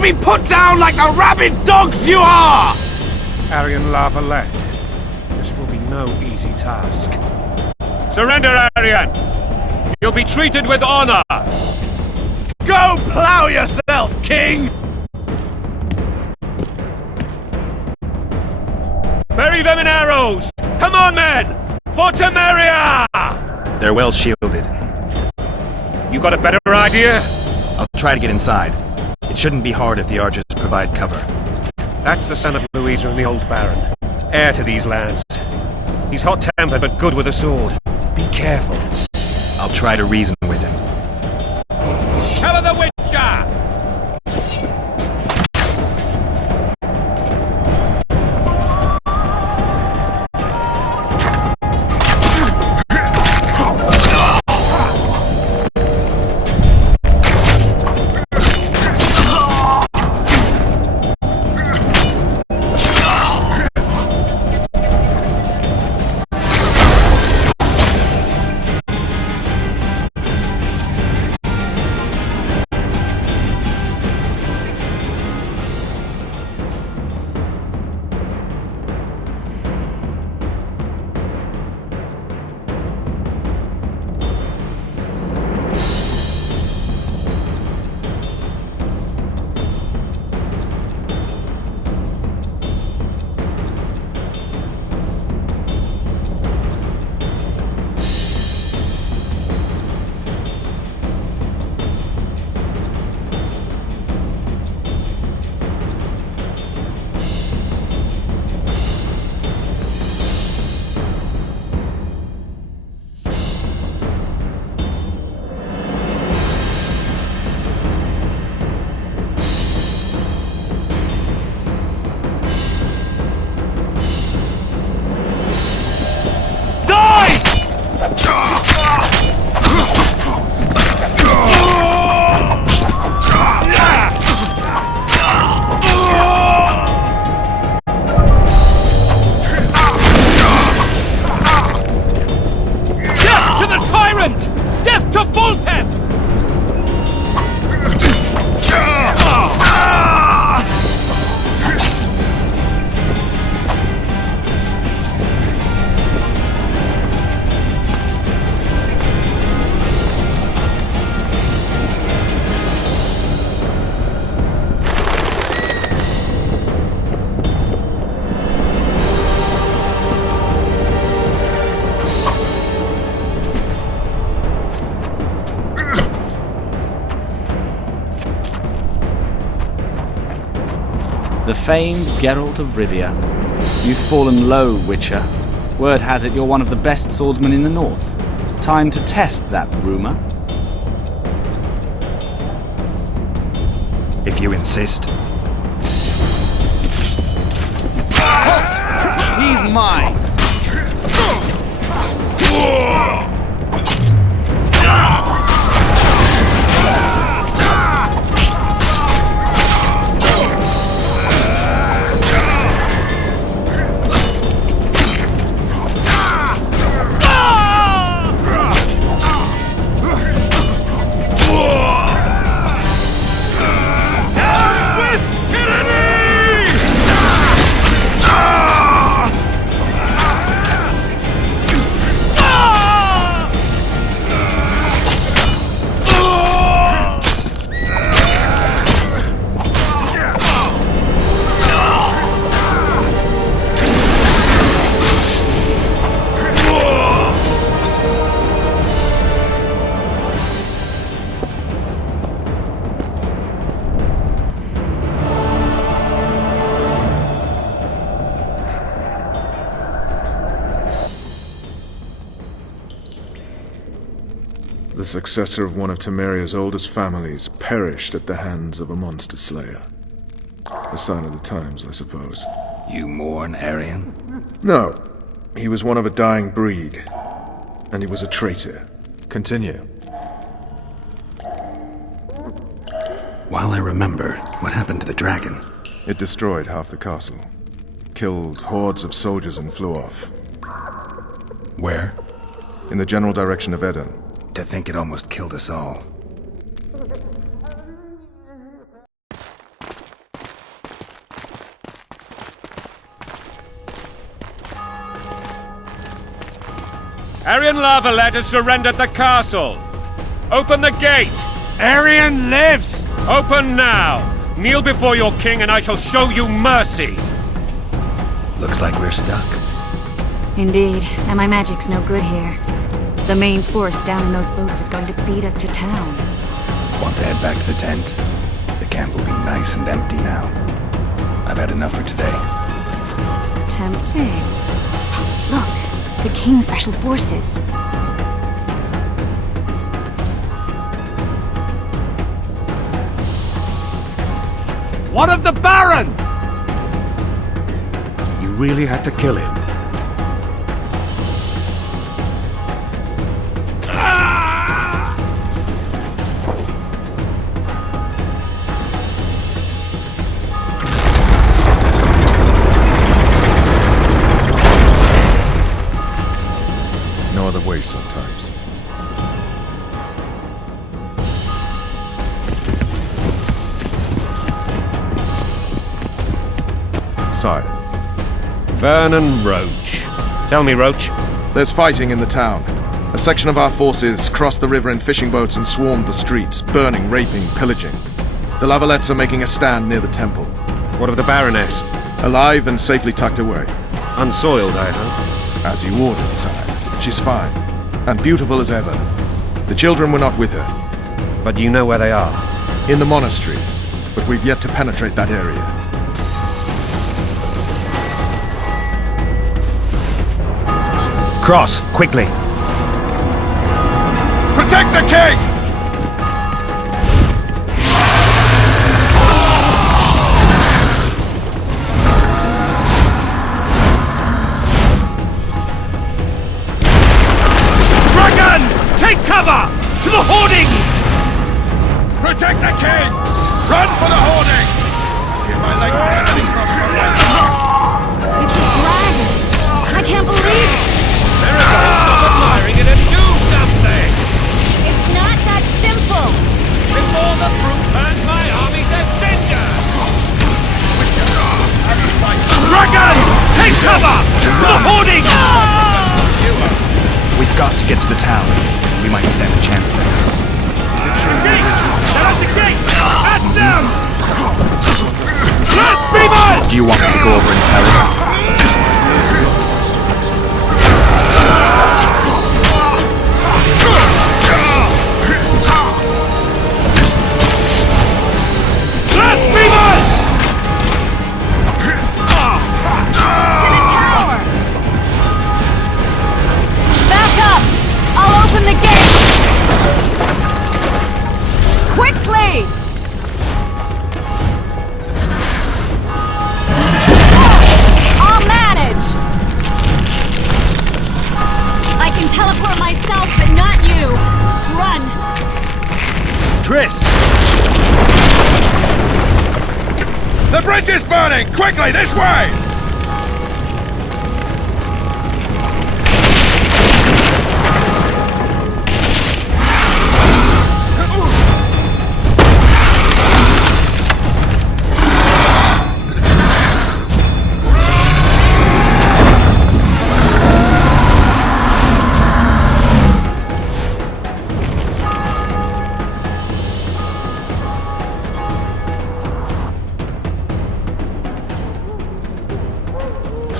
or be put down like the rabid dogs you are! Aryan Lavalette. This will be no easy task. Surrender, Aryan! You'll be treated with honor! Go plow yourself, King! Bury them in arrows! Come on, men! For Temeria! They're well shielded. You got a better idea? I'll try to get inside. It shouldn't be hard if the archers provide cover. That's the son of Louisa and the old Baron. Heir to these lands. He's hot-tempered but good with a sword. Be careful. I'll try to reason with him. Tell her the Witcher! The famed Geralt of Rívia. You've fallen low, Witcher. Word has it you're one of the best swordsmen in the north. Time to test that rumor. If you insist. He's mine! The successor of one of Temeria's oldest families perished at the hands of a monster slayer. A sign of the times, I suppose. You mourn, Aryan? No. He was one of a dying breed. And he was a traitor. Continue. While I remember, what happened to the dragon? It destroyed half the castle. Killed hordes of soldiers and flew off. Where? In the general direction of Edon. To think it almost killed us all. Aryan Lavalette has surrendered the castle. Open the gate. Aryan lives! Open now. Kneel before your king and I shall show you mercy. Looks like we're stuck. Indeed, and my magic's no good here. The main force down in those boats is going to beat us to town. Want to head back to the tent? The camp will be nice and empty now. I've had enough for today. Tempting. Look, the king's special forces. What of the Baron? You really had to kill him. No other way sometimes. Sire. Vernon Roach. Tell me, Roach. There's fighting in the town. A section of our forces crossed the river in fishing boats and swarmed the streets, burning, raping, pillaging. The Lavalettes are making a stand near the temple. What of the Baroness? Alive and safely tucked away. Unsoiled, I hope. As you ordered, sire. She's fine. And beautiful as ever. The children were not with her. But you know where they are? In the monastery. But we've yet to penetrate that area. Cross, quickly! Protect the king! Dragon! Take cover! To the hoardings! Protect the king! Run for the hoarding! Give my leg to cross my leg. It's a dragon! I can't believe it! Stop admiring it and do something! It's not that simple! Before the brute turns my army to cinder! Dragon! Take cover! To the hoardings! We've got to get to the town. We might stand a chance there. Gate! Set up the gate! At them! Blasphemers! Do you want me to go over and tell her? Open the gate! Quickly! I'll manage! I can teleport myself, but not you. Run! Triss! The bridge is burning! Quickly, this way!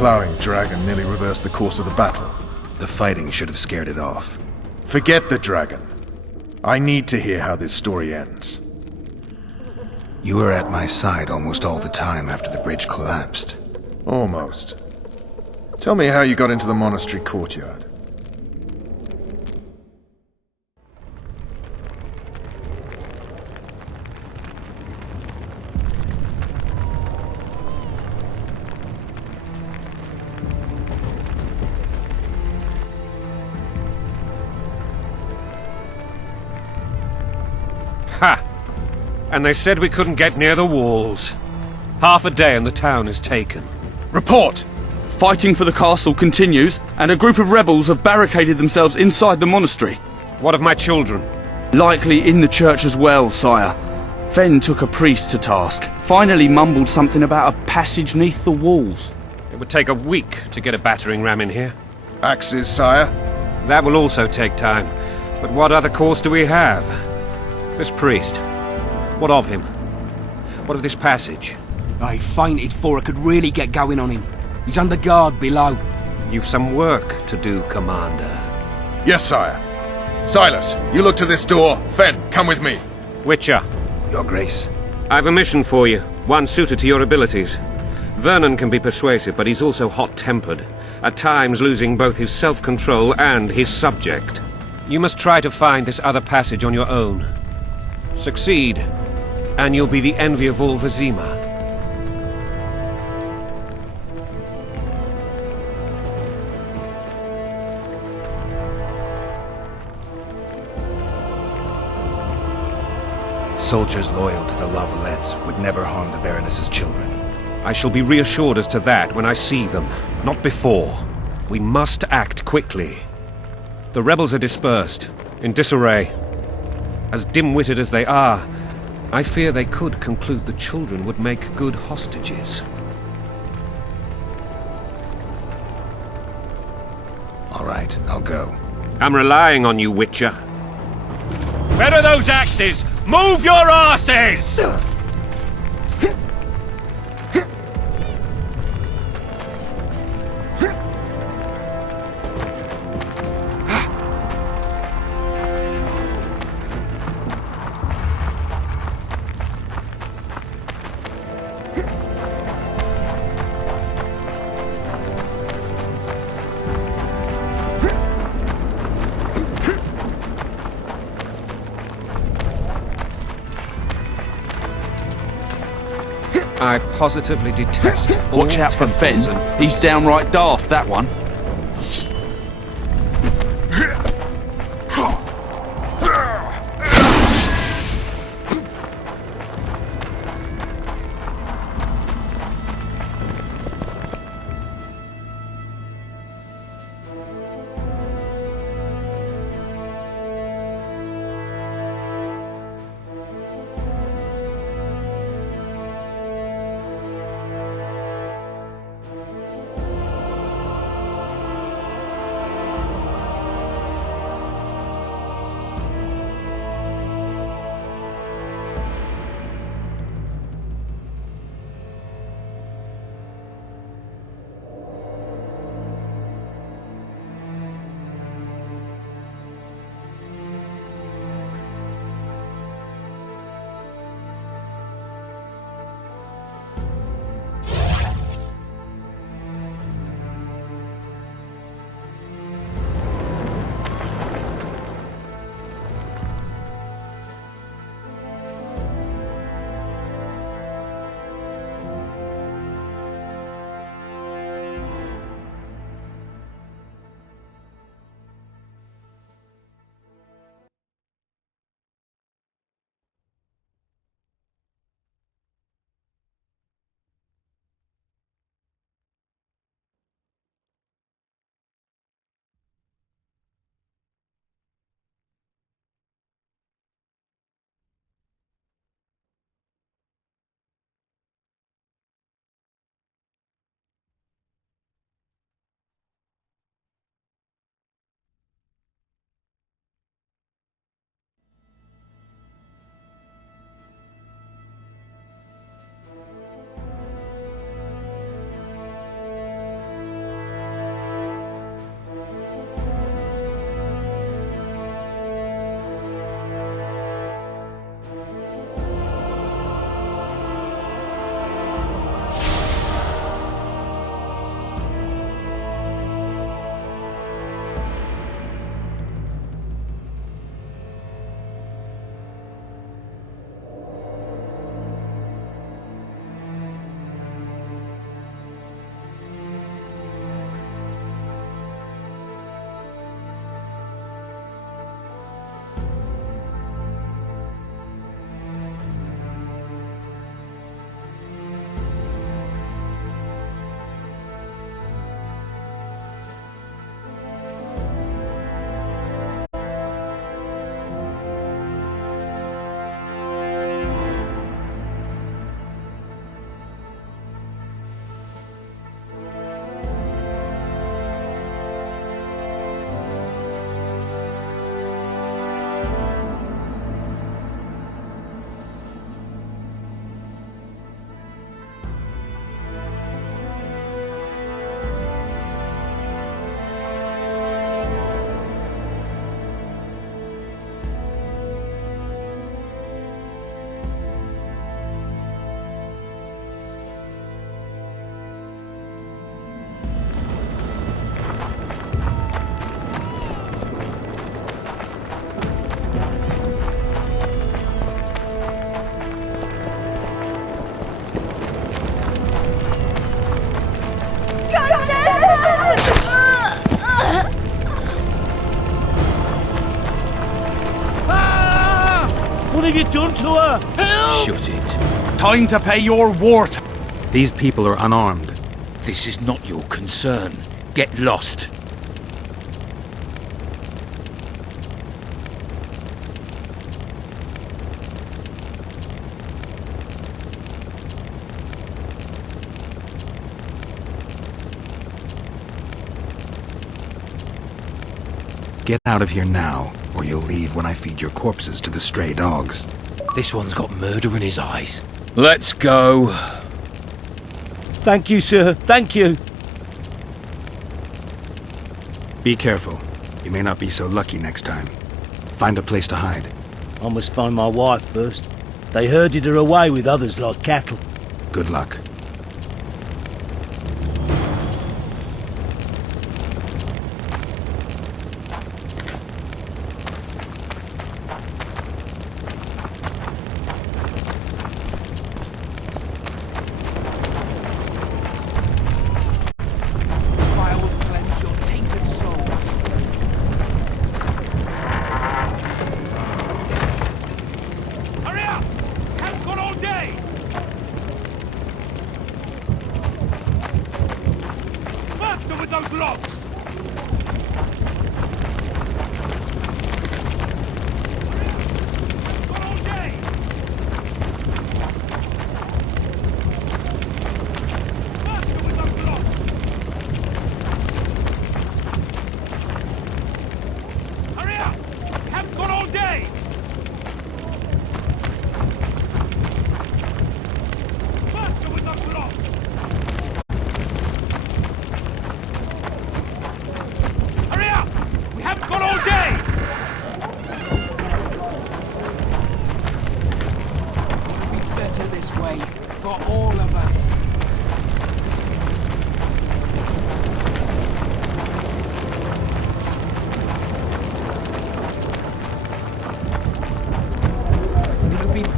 Plowing dragon nearly reversed the course of the battle. The fighting should have scared it off. Forget the dragon. I need to hear how this story ends. You were at my side almost all the time after the bridge collapsed. Almost. Tell me how you got into the monastery courtyard. Ha! And they said we couldn't get near the walls. Half a day and the town is taken. Report! Fighting for the castle continues, and a group of rebels have barricaded themselves inside the monastery. What of my children? Likely in the church as well, sire. Fen took a priest to task, finally mumbled something about a passage neath the walls. It would take a week to get a battering ram in here. Axes, sire? That will also take time. But what other course do we have? This priest. What of him? What of this passage? I fainted before I could really get going on him. He's under guard below. You've some work to do, Commander. Yes, sire. Silas, you look to this door. Fen, come with me. Witcher. Your Grace. I've a mission for you, one suited to your abilities. Vernon can be persuasive, but he's also hot-tempered, at times losing both his self-control and his subject. You must try to find this other passage on your own. Succeed, and you'll be the envy of all Vizima. Soldiers loyal to the Lavalettes would never harm the Baroness's children. I shall be reassured as to that when I see them, not before. We must act quickly. The rebels are dispersed, in disarray. As dim-witted as they are, I fear they could conclude the children would make good hostages. All right, I'll go. I'm relying on you, Witcher. Where are those axes? Move your asses! I positively detest all Watch out for Fen. temples and- He's downright daft, that one. have you done to her? Help! Shut it. Time to pay your wart. These people are unarmed. This is not your concern. Get lost. Get out of here now, or you'll leave when I feed your corpses to the stray dogs. This one's got murder in his eyes. Let's go. Thank you, sir. Thank you. Be careful. You may not be so lucky next time. Find a place to hide. I must find my wife first. They herded her away with others like cattle. Good luck.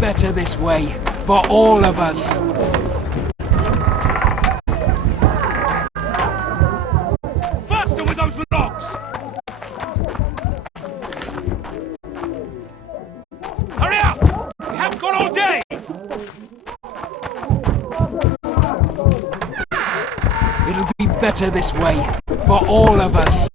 Better this way, for all of us. Faster with those logs! Hurry up! We haven't got all day! It'll be better this way, for all of us.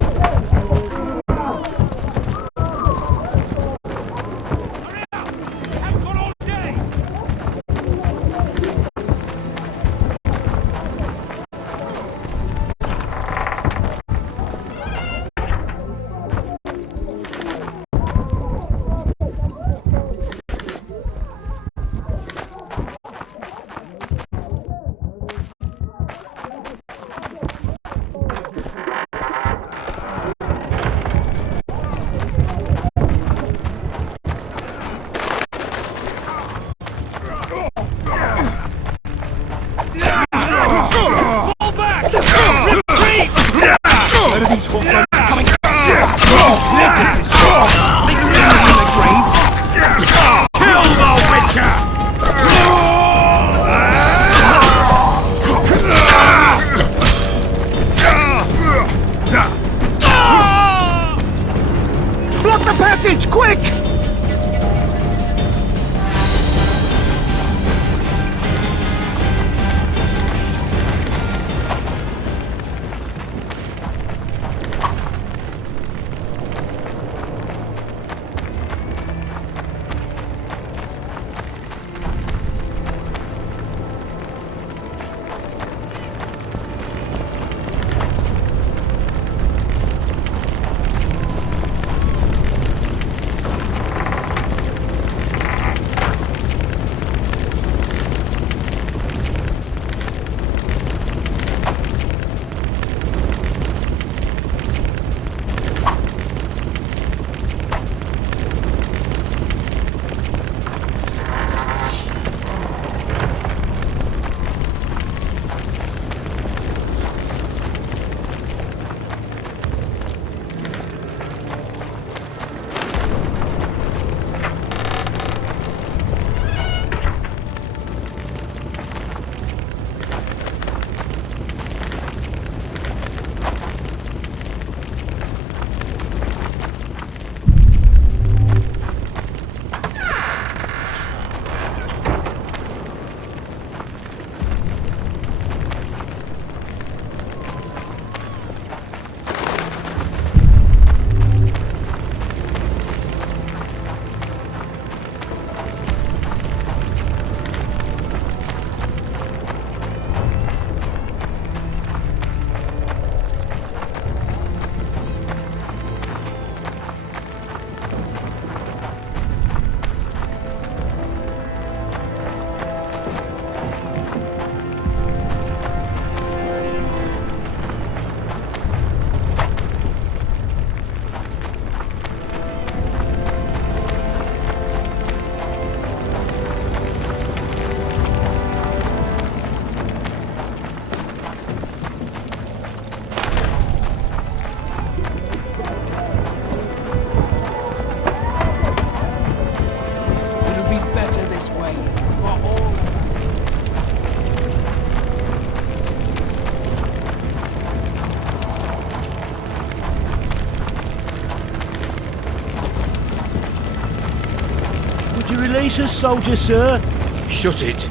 release us, soldier, sir? Shut it.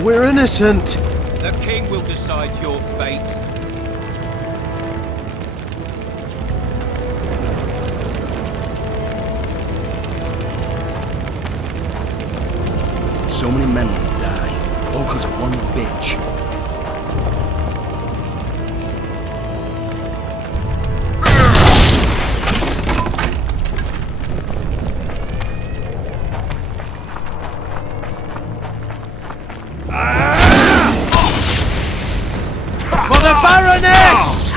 We're innocent. The king will decide your fate. So many men will die, all because of one bitch. For the Baroness!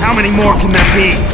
How many more can there be?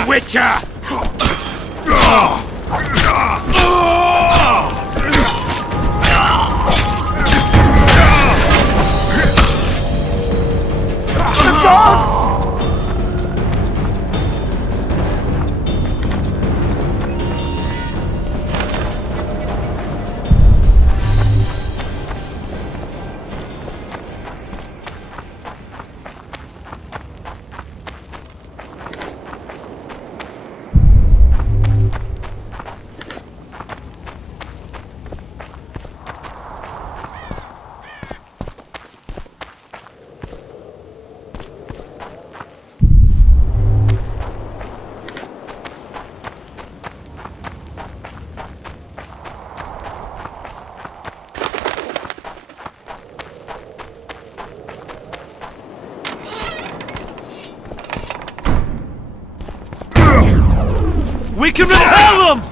the Witcher! The gods! We can repel them!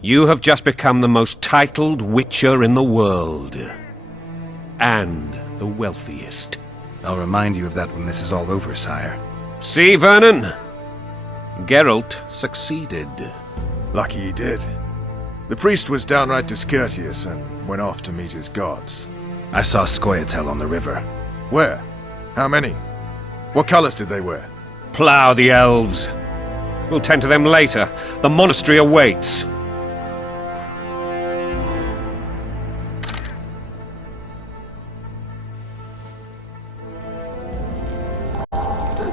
You have just become the most titled Witcher in the world. And the wealthiest. I'll remind you of that when this is all over, sire. See, Vernon? Geralt succeeded. Lucky he did. The priest was downright discourteous and went off to meet his gods. I saw Scoia'tael on the river. Where? How many? What colors did they wear? Plough the elves. We'll tend to them later. The monastery awaits.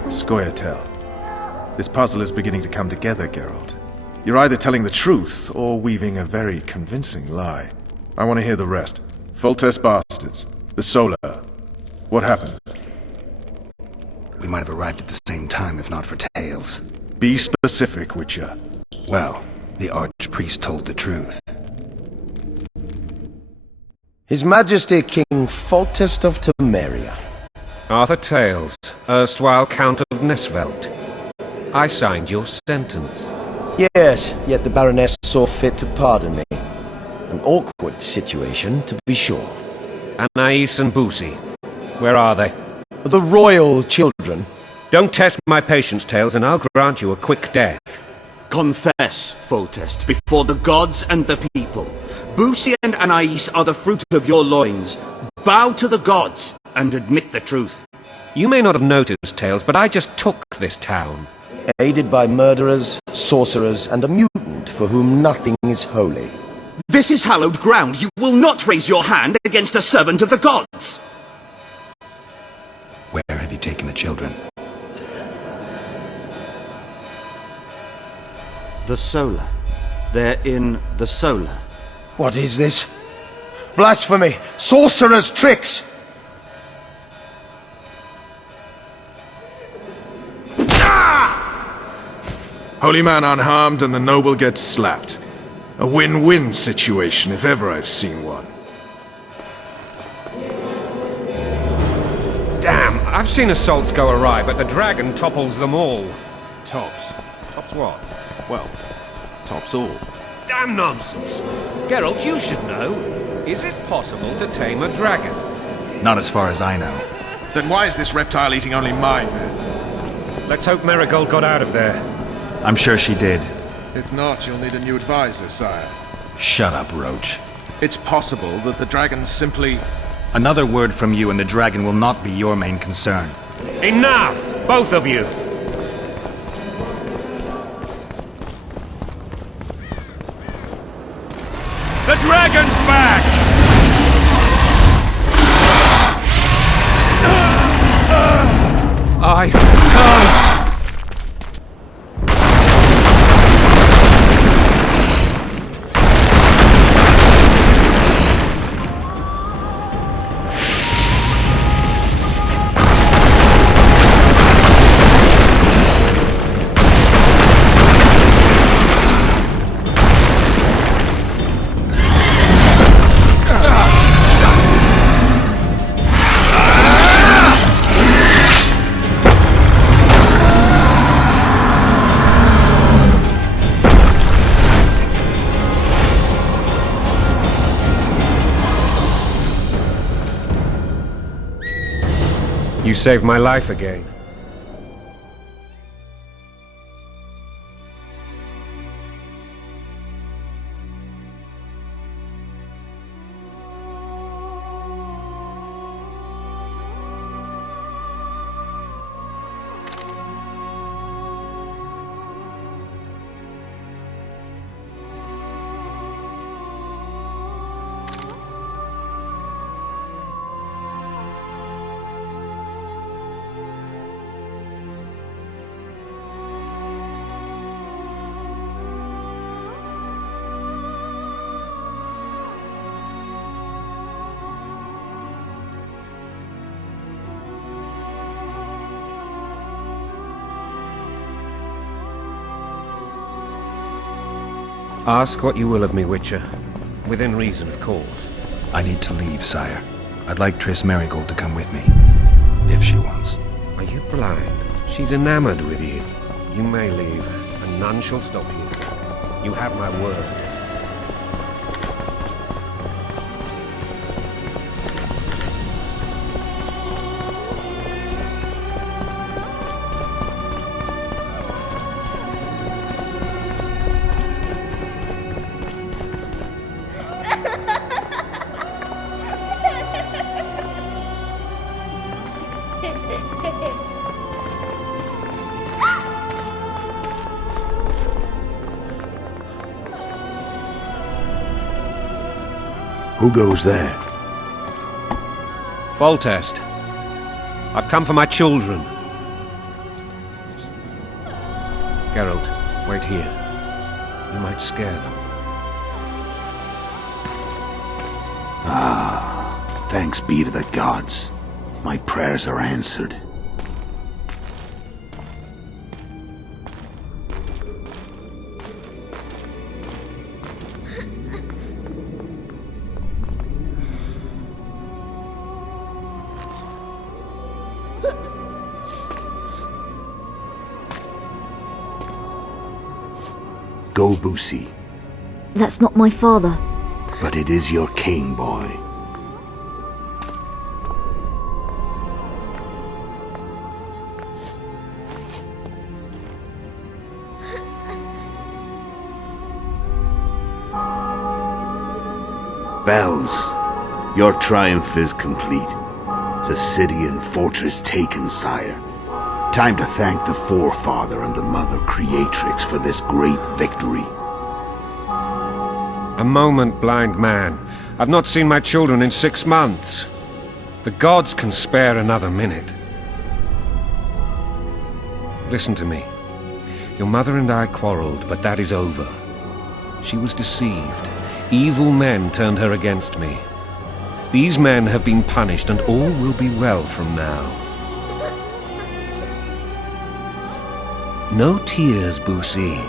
Scoia'tael. This puzzle is beginning to come together, Geralt. You're either telling the truth or weaving a very convincing lie. I want to hear the rest. Foltest bastards. The Solar. What happened? We might have arrived at the same time if not for tales. Be specific, Witcher. Well, the Archpriest told the truth. His Majesty King Foltest of Temeria. Arthur Tales, erstwhile Count of Nesvelt. I signed your sentence. Yes, yet the Baroness saw fit to pardon me. An awkward situation, to be sure. Anais and Boosie, where are they? The royal children. Don't test my patience, Tales, and I'll grant you a quick death. Confess, Foltest, before the gods and the people. Boosie and Anais are the fruit of your loins. bow to the gods and admit the truth. You may not have noticed, Tails, but I just took this town. Aided by murderers, sorcerers, and a mutant for whom nothing is holy. This is hallowed ground. You will not raise your hand against a servant of the gods! Where have you taken the children? The Solar. They're in the Solar. What is this? Blasphemy! Sorcerer's tricks! Holy man unharmed and the noble gets slapped. A win-win situation, if ever I've seen one. Damn, I've seen assaults go awry, but the dragon topples them all. Tops. Tops what? Well, tops all. Damn nonsense! Geralt, you should know. Is it possible to tame a dragon? Not as far as I know. Then why is this reptile eating only mine, then? Let's hope Marigold got out of there. I'm sure she did. If not, you'll need a new advisor, sire. Shut up, Roach. It's possible that the dragon simply... Another word from you and the dragon will not be your main concern. Enough! Both of you! The dragon's back! You saved my life again. Ask what you will of me, Witcher. Within reason, of course. I need to leave, sire. I'd like Triss Marigold to come with me. If she wants. Are you blind? She's enamored with you. You may leave, and none shall stop you. You have my word. Who goes there? Foltest. I've come for my children. Geralt, wait here. You might scare them. Ah, thanks be to the gods. My prayers are answered. Go, Boosie. That's not my father. But it is your king, boy. Bells. Your triumph is complete. The city and fortress taken, sire. Time to thank the forefather and the mother creatrix for this great victory. A moment, blind man. I've not seen my children in 6 months. The gods can spare another minute. Listen to me. Your mother and I quarreled, but that is over. She was deceived. Evil men turned her against me. These men have been punished, and all will be well from now. No tears, Boosie.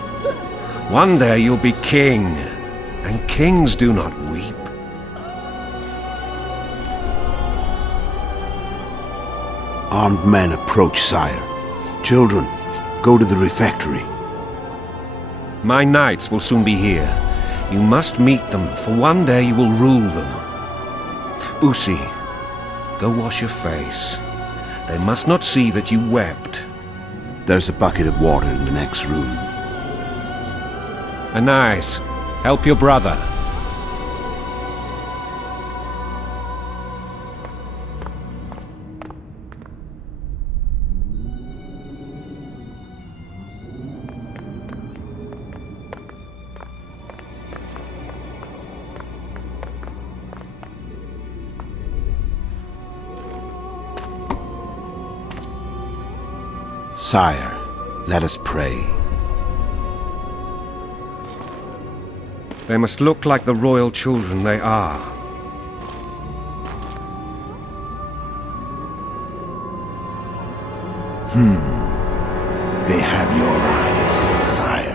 One day you'll be king, and kings do not weep. Armed men approach, sire. Children, go to the refectory. My knights will soon be here. You must meet them, for one day you will rule them. Boosie, go wash your face. They must not see that you wept. There's a bucket of water in the next room. Anais, help your brother. Sire, let us pray. They must look like the royal children they are. They have your eyes, sire.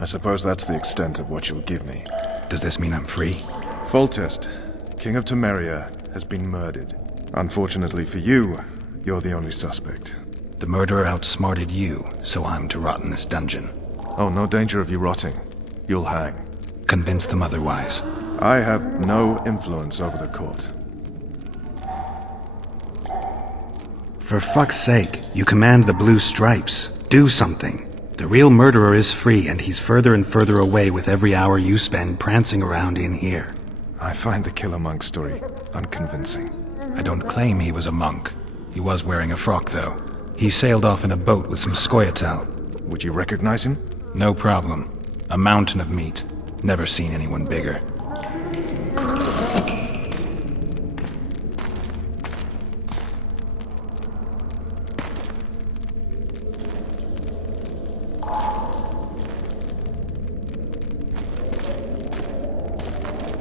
I suppose that's the extent of what you'll give me. Does this mean I'm free? Foltest, King of Temeria, has been murdered. Unfortunately for you, you're the only suspect. The murderer outsmarted you, so I'm to rot in this dungeon. Oh, no danger of you rotting. You'll hang. Convince them otherwise. I have no influence over the court. For fuck's sake, you command the blue stripes. Do something. The real murderer is free, and he's further and further away with every hour you spend prancing around in here. I find the Killer Monk story unconvincing. I don't claim he was a monk. He was wearing a frock, though. He sailed off in a boat with some Scoia'tael. Would you recognize him? No problem. A mountain of meat. Never seen anyone bigger.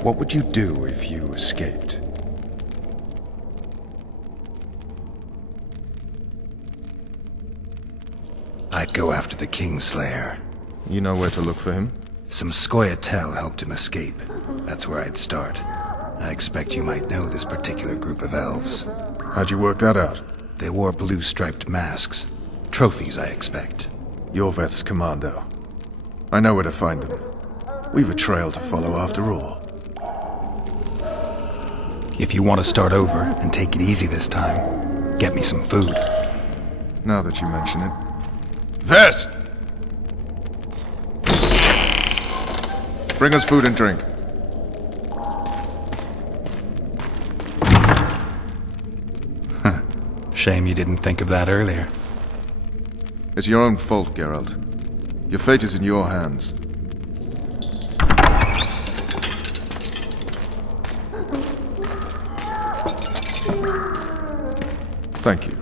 What would you do if you escaped? I'd go after the Kingslayer. You know where to look for him? Some Scoia'tael helped him escape. That's where I'd start. I expect you might know this particular group of elves. How'd you work that out? They wore blue-striped masks. Trophies, I expect. Yorveth's commando. I know where to find them. We've a trail to follow after all. If you want to start over and take it easy this time, get me some food. Now that you mention it. Ves! Bring us food and drink. Shame you didn't think of that earlier. It's your own fault, Geralt. Your fate is in your hands. Thank you.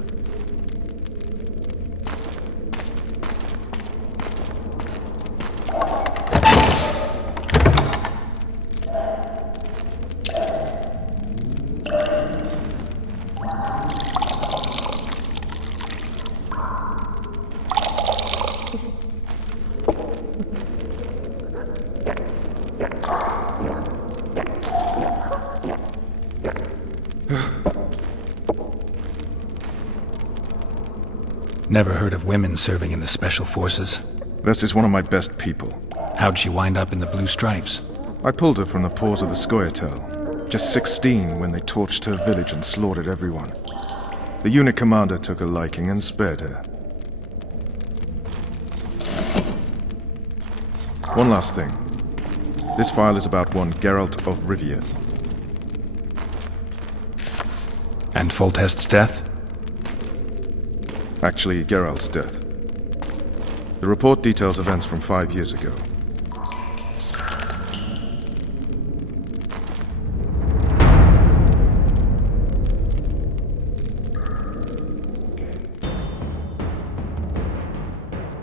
Never heard of women serving in the Special Forces. Ves is one of my best people. How'd she wind up in the Blue Stripes? I pulled her from the paws of the Scoia'tael. Just 16 when they torched her village and slaughtered everyone. The unit commander took a liking and spared her. One last thing. This file is about one Geralt of Rívia. And Foltest's death? Actually, Geralt's death. The report details events from 5 years ago.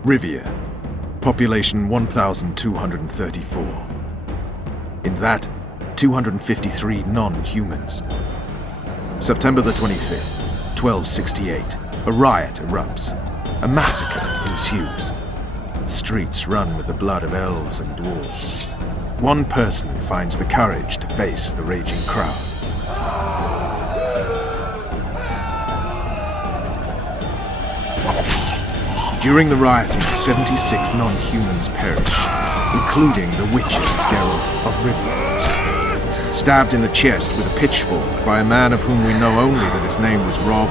Rívia. Population 1,234. In that, 253 non-humans. September the 25th, 1268. A riot erupts. A massacre ensues. The streets run with the blood of elves and dwarves. One person finds the courage to face the raging crowd. During the rioting, 76 non-humans perish, including the witcher Geralt of Rívia. Stabbed in the chest with a pitchfork by a man of whom we know only that his name was Rob,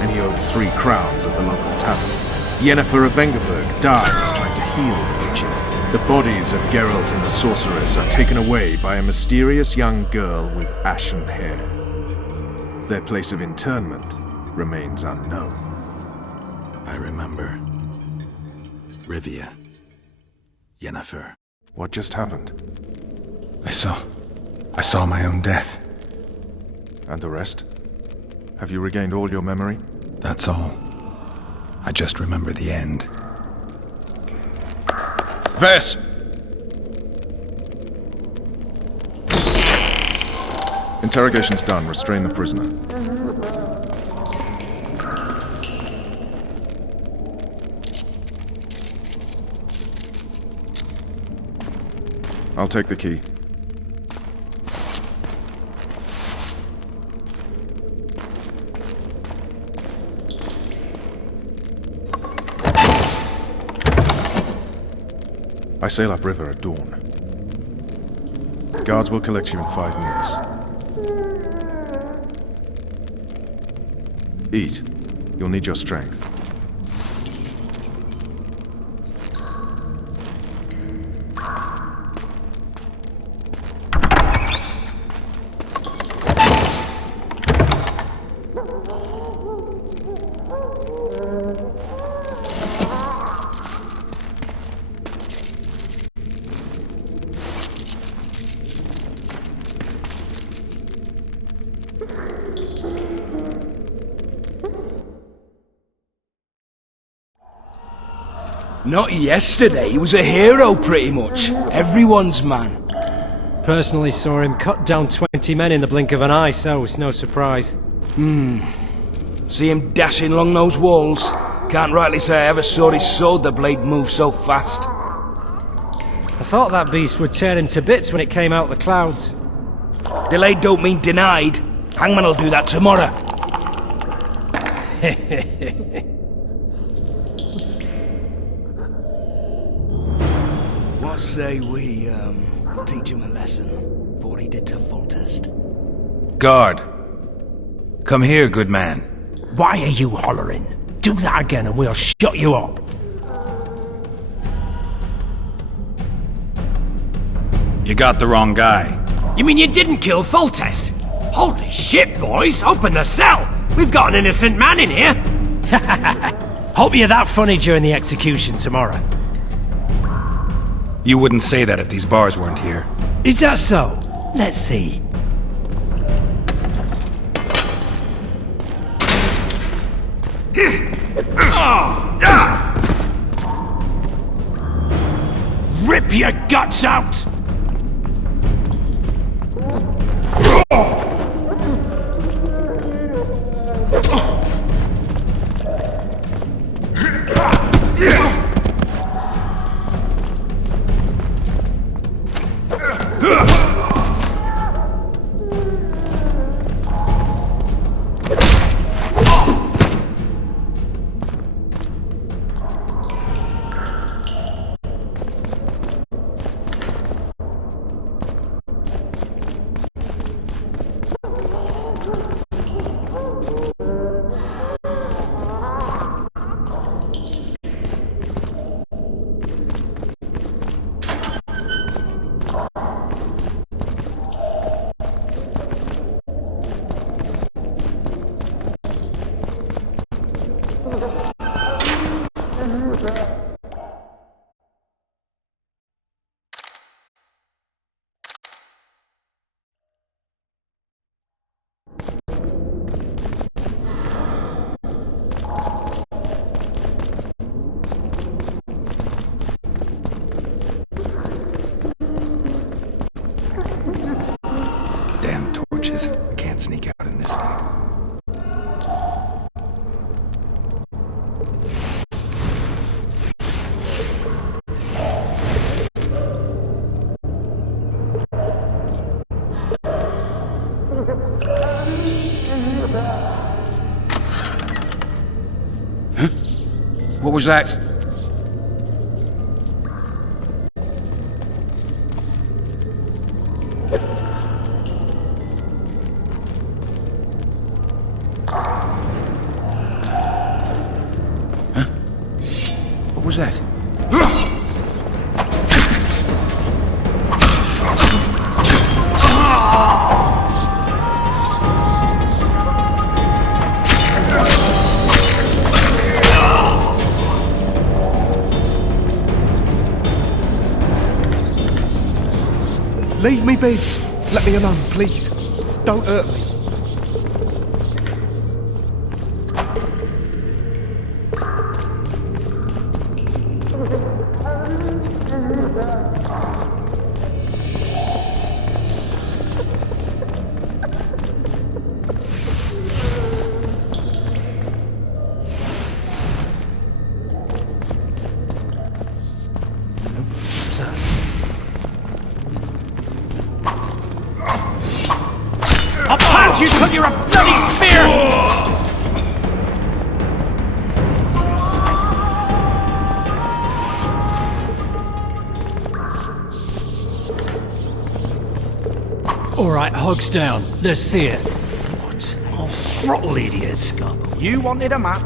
and he owed 3 crowns at the local tavern. Yennefer of Vengerberg dies trying to heal the witcher. The bodies of Geralt and the sorceress are taken away by a mysterious young girl with ashen hair. Their place of interment remains unknown. I remember. Rívia. Yennefer. What just happened? I saw my own death. And the rest? Have you regained all your memory? That's all. I just remember the end. Ves! Interrogation's done. Restrain the prisoner. I'll take the key. I sail upriver at dawn. Guards will collect you in 5 minutes. Eat. You'll need your strength. Not yesterday, he was a hero pretty much. Everyone's man. Personally saw him cut down 20 men in the blink of an eye, so it's no surprise. See him dashing along those walls? Can't rightly say I ever saw his sword the blade move so fast. I thought that beast would tear him to bits when it came out of the clouds. Delayed don't mean denied. Hangman will do that tomorrow. What say we, teach him a lesson for what he did to Foltest? Guard. Come here, good man. Why are you hollering? Do that again and we'll shut you up. You got the wrong guy. You mean you didn't kill Foltest? Holy shit, boys! Open the cell! We've got an innocent man in here! Hope you're that funny during the execution tomorrow. You wouldn't say that if these bars weren't here. Is that so? Let's see. Rip your guts out! Damn torches. I can't sneak out in this light. What was that? Huh? What was that? Leave me be. Let me alone, please. Don't hurt me. Alright, hogs down. Let's see it. What? Oh, throttle idiots. You wanted a map.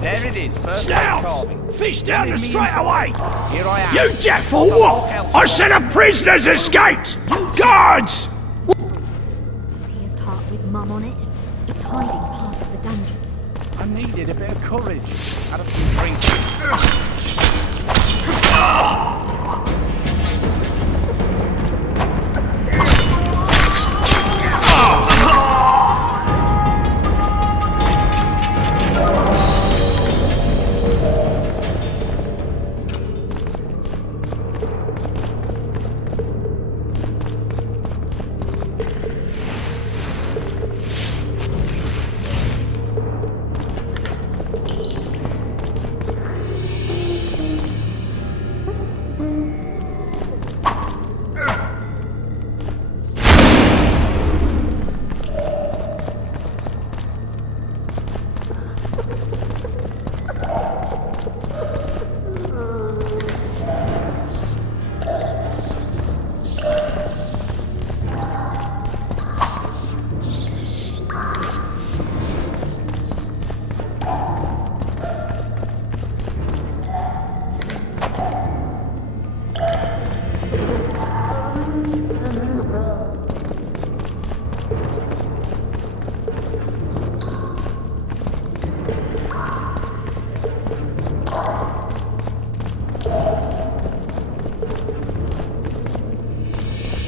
There it is. First Snouts! Fish down the straightaway! Here I am. You deaf or what? I said a prisoner's escaped! Guards! Pierced heart with mum on it. It's hiding part of the dungeon. I needed a bit of courage. Had a few drinks.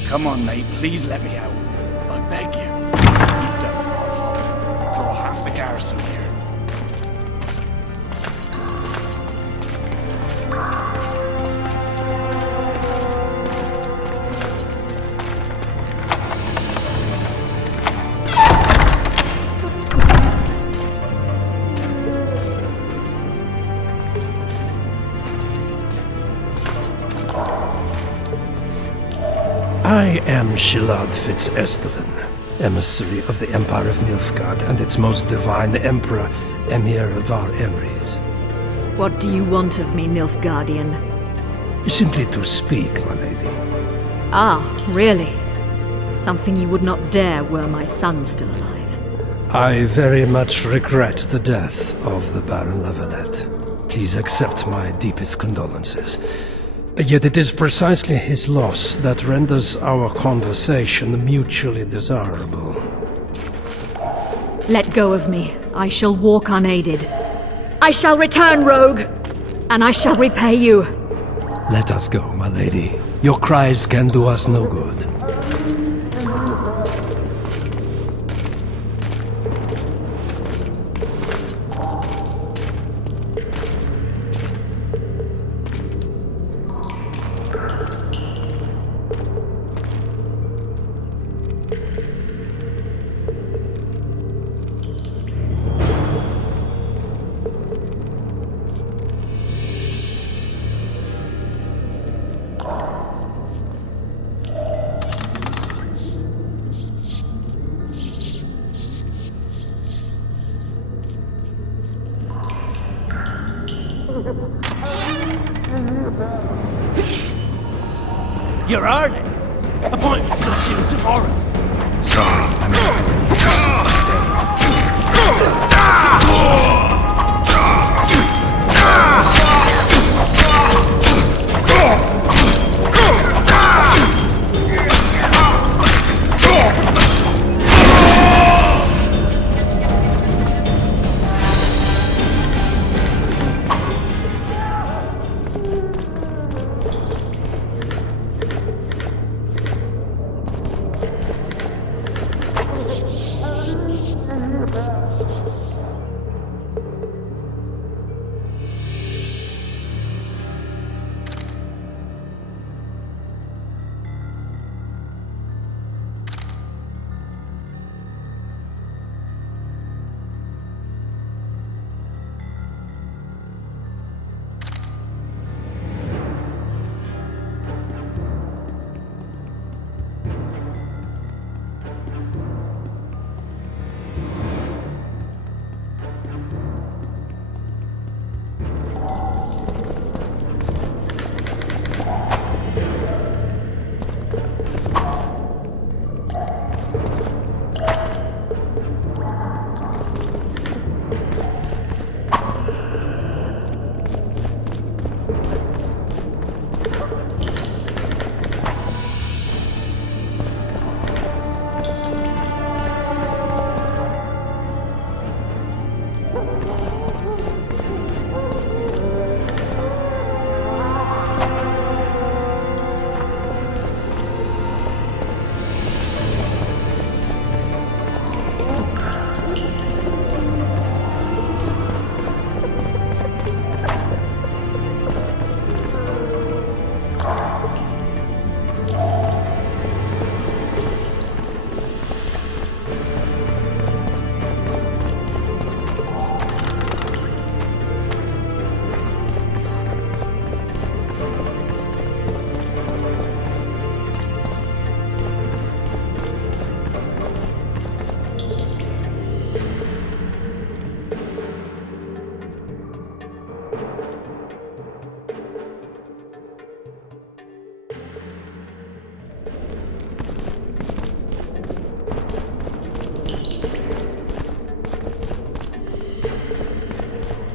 Come on, mate, please let me out. I beg you. You don't want to draw half the garrison here. I am Shilad Fitz-Estelen, emissary of the Empire of Nilfgaard and its most divine Emperor, Emir Var Emrys. What do you want of me, Nilfgaardian? Simply to speak, my lady. Ah, really? Something you would not dare were my son still alive. I very much regret the death of the Baron Lavalette. Please accept my deepest condolences. Yet it is precisely his loss that renders our conversation mutually desirable. Let go of me. I shall walk unaided. I shall return, rogue! And I shall repay you. Let us go, my lady. Your cries can do us no good. You're earning. Appointment's not due tomorrow. Sorry, I'm in a hurry.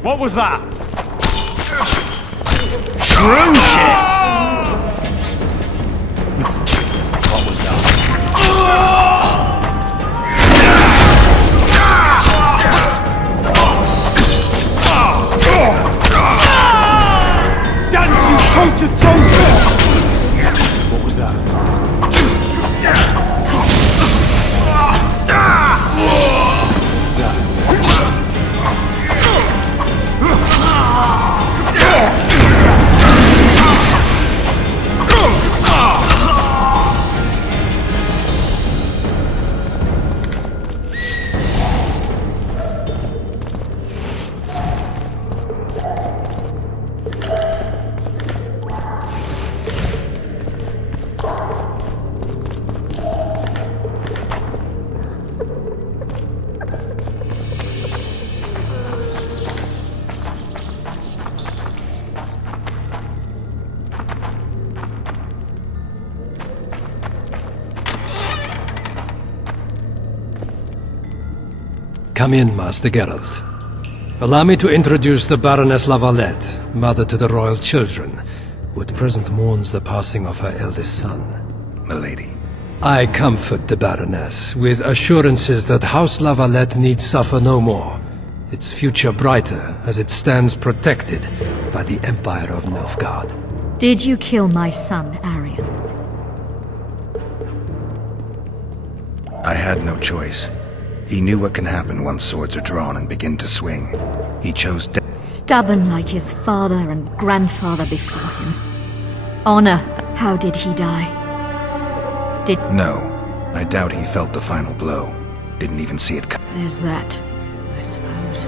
What was that? Shroom shit! What was that? Dancing toe to toe! What was that? Come in, Master Geralt. Allow me to introduce the Baroness Lavalette, mother to the royal children, who at present mourns the passing of her eldest son. Milady. I comfort the Baroness with assurances that House Lavalette need suffer no more, its future brighter as it stands protected by the Empire of Nilfgaard. Did you kill my son, Arion? I had no choice. He knew what can happen once swords are drawn and begin to swing. He chose death. Stubborn like his father and grandfather before him. Honor, how did he die? No, I doubt he felt the final blow. Didn't even see it come. There's that, I suppose.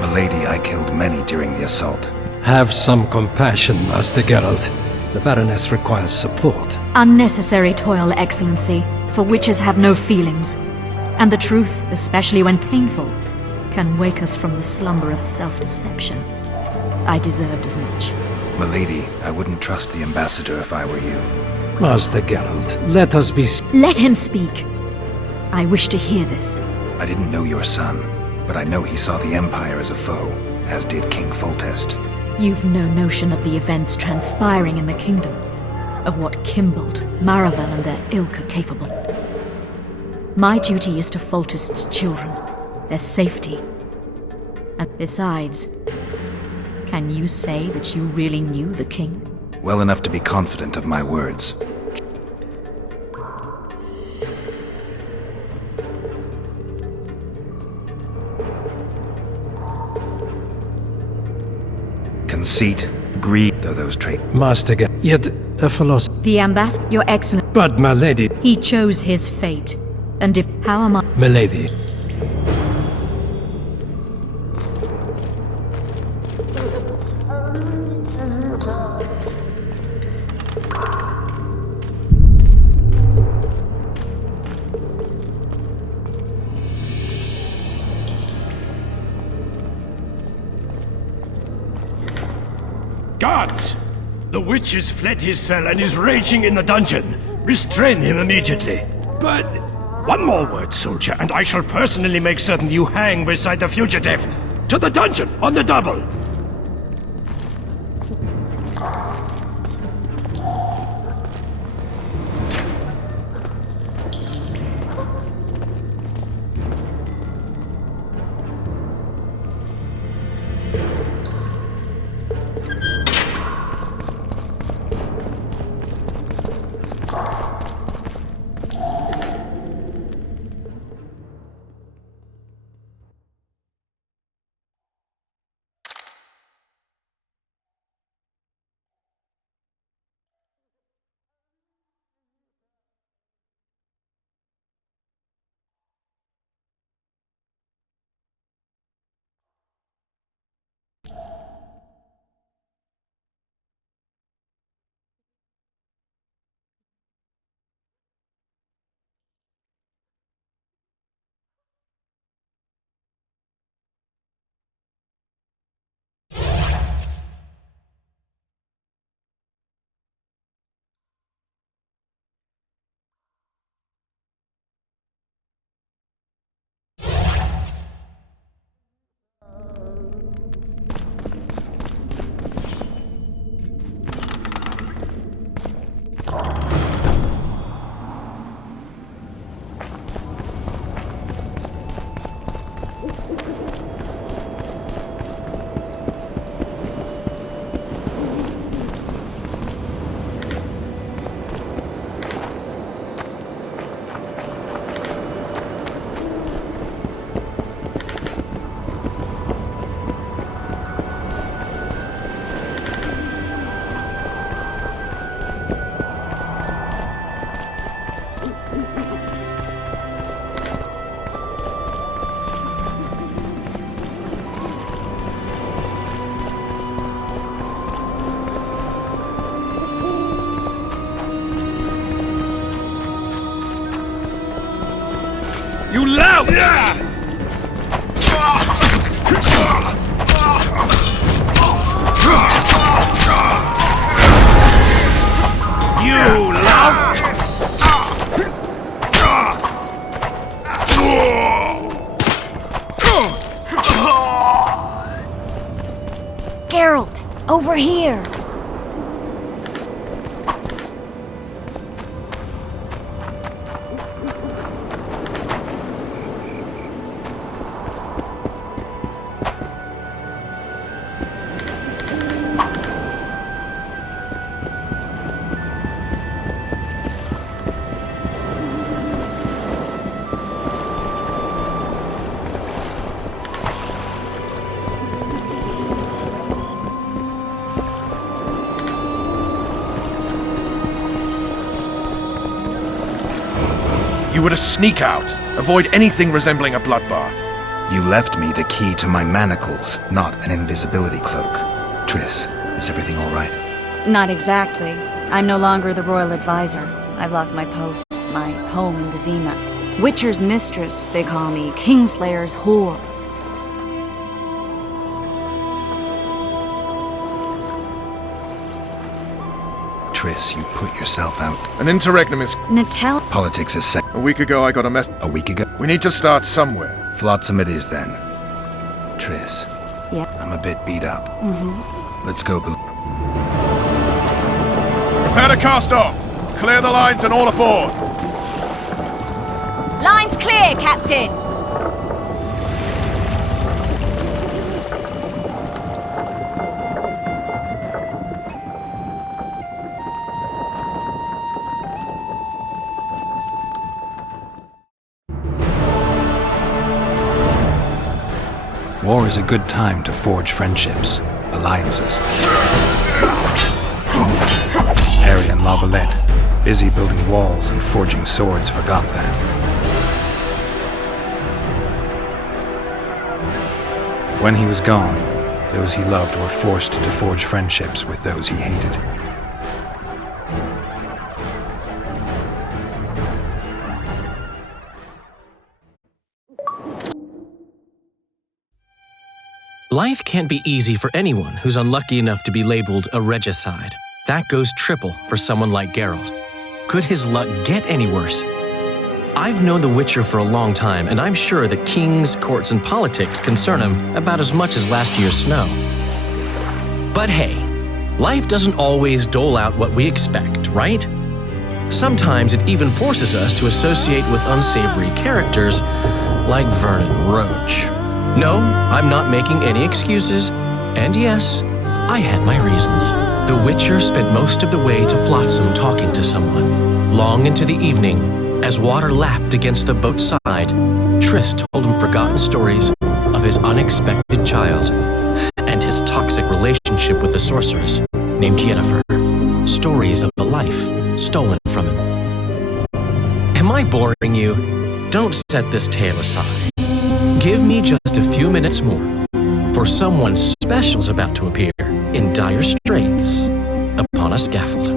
Milady, I killed many during the assault. Have some compassion, Master Geralt. The Baroness requires support. Unnecessary toil, Excellency, for witches have no feelings. And the truth, especially when painful, can wake us from the slumber of self-deception. I deserved as much. Milady, I wouldn't trust the ambassador if I were you. Master Geralt, let us be... Let him speak. I wish to hear this. I didn't know your son, but I know he saw the Empire as a foe, as did King Foltest. You've no notion of the events transpiring in the kingdom, of what Kimbold, Maravel and their ilk are capable. My duty is to Foltest's children, their safety. And besides, can you say that you really knew the king? Well enough to be confident of my words. Conceit, greed, though those traits. Master Geralt, yet a philosopher. The ambassador, your excellent... But, my lady... He chose his fate. And if... How am I... Milady. Guards! The witch has fled his cell and is raging in the dungeon. Restrain him immediately. But... One more word, soldier, and I shall personally make certain you hang beside the fugitive. To the dungeon, on the double! You lout! You lout! Geralt, over here! You were to sneak out. Avoid anything resembling a bloodbath. You left me the key to my manacles, not an invisibility cloak. Triss, is everything all right? Not exactly. I'm no longer the royal advisor. I've lost my post, my home in Vizima. Witcher's mistress, they call me. Kingslayer's whore. Triss, you put yourself out. An interregnum is... Natal... Politics is A week ago I got a mess... A week ago? We need to start somewhere. Flotsam it is then. Triss. Yep. I'm a bit beat up. Let's go, Blue. Prepare to cast off. Clear the lines and all aboard. Lines clear, Captain! War is a good time to forge friendships, alliances. Harry and Lavalette, busy building walls and forging swords, forgot that. When he was gone, those he loved were forced to forge friendships with those he hated. Life can't be easy for anyone who's unlucky enough to be labeled a regicide. That goes triple for someone like Geralt. Could his luck get any worse? I've known the Witcher for a long time, and I'm sure that kings, courts, and politics concern him about as much as last year's snow. But hey, life doesn't always dole out what we expect, right? Sometimes it even forces us to associate with unsavory characters like Vernon Roach. No, I'm not making any excuses, and yes, I had my reasons. The Witcher spent most of the way to Flotsam talking to someone. Long into the evening, as water lapped against the boat's side, Triss told him forgotten stories of his unexpected child and his toxic relationship with a sorceress named Yennefer. Stories of a life stolen from him. Am I boring you? Don't set this tale aside. Give me just a few minutes more, for someone special's about to appear in dire straits upon a scaffold.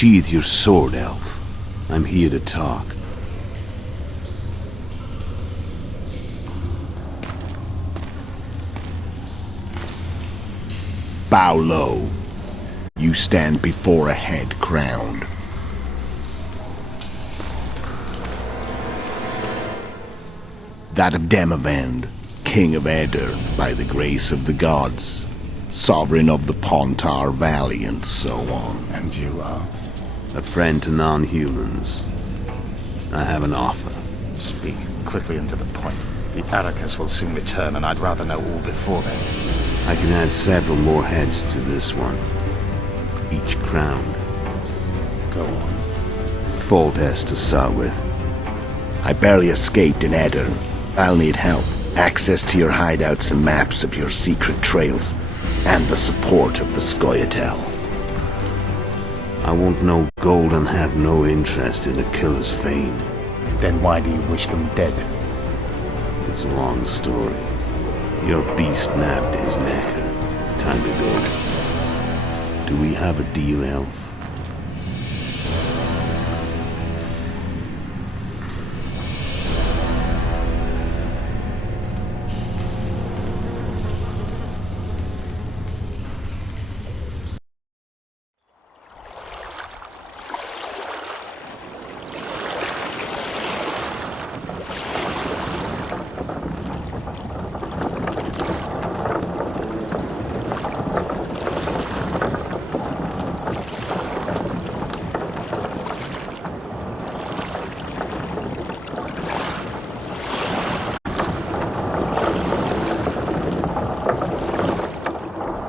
Sheathe your sword, elf. I'm here to talk. Bow low. You stand before a head crowned. That of Demavend, King of Eder, by the grace of the gods, sovereign of the Pontar Valley, and so on. And you are? A friend to non-humans. I have an offer. Speak quickly and to the point. The Arrakis will soon return, and I'd rather know all before then. I can add several more heads to this one. Each crowned. Go on. Foltest to start with. I barely escaped in Eder. I'll need help. Access to your hideouts and maps of your secret trails, and the support of the Scoia'tael. I want no gold and have no interest in the killer's fame. Then why do you wish them dead? It's a long story. Your beast nabbed his necker. Time to go. Do we have a deal, elf?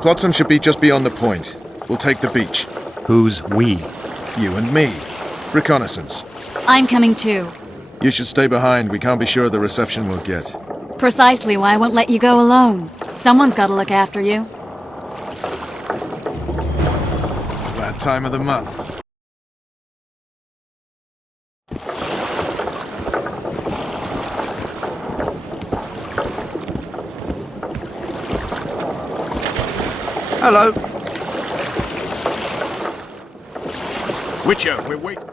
Flotsam should be just beyond the point. We'll take the beach. Who's we? You and me. Reconnaissance. I'm coming too. You should stay behind. We can't be sure of the reception we'll get. Precisely why I won't let you go alone. Someone's got to look after you. Bad time of the month. Hello. Witcher, we're waiting.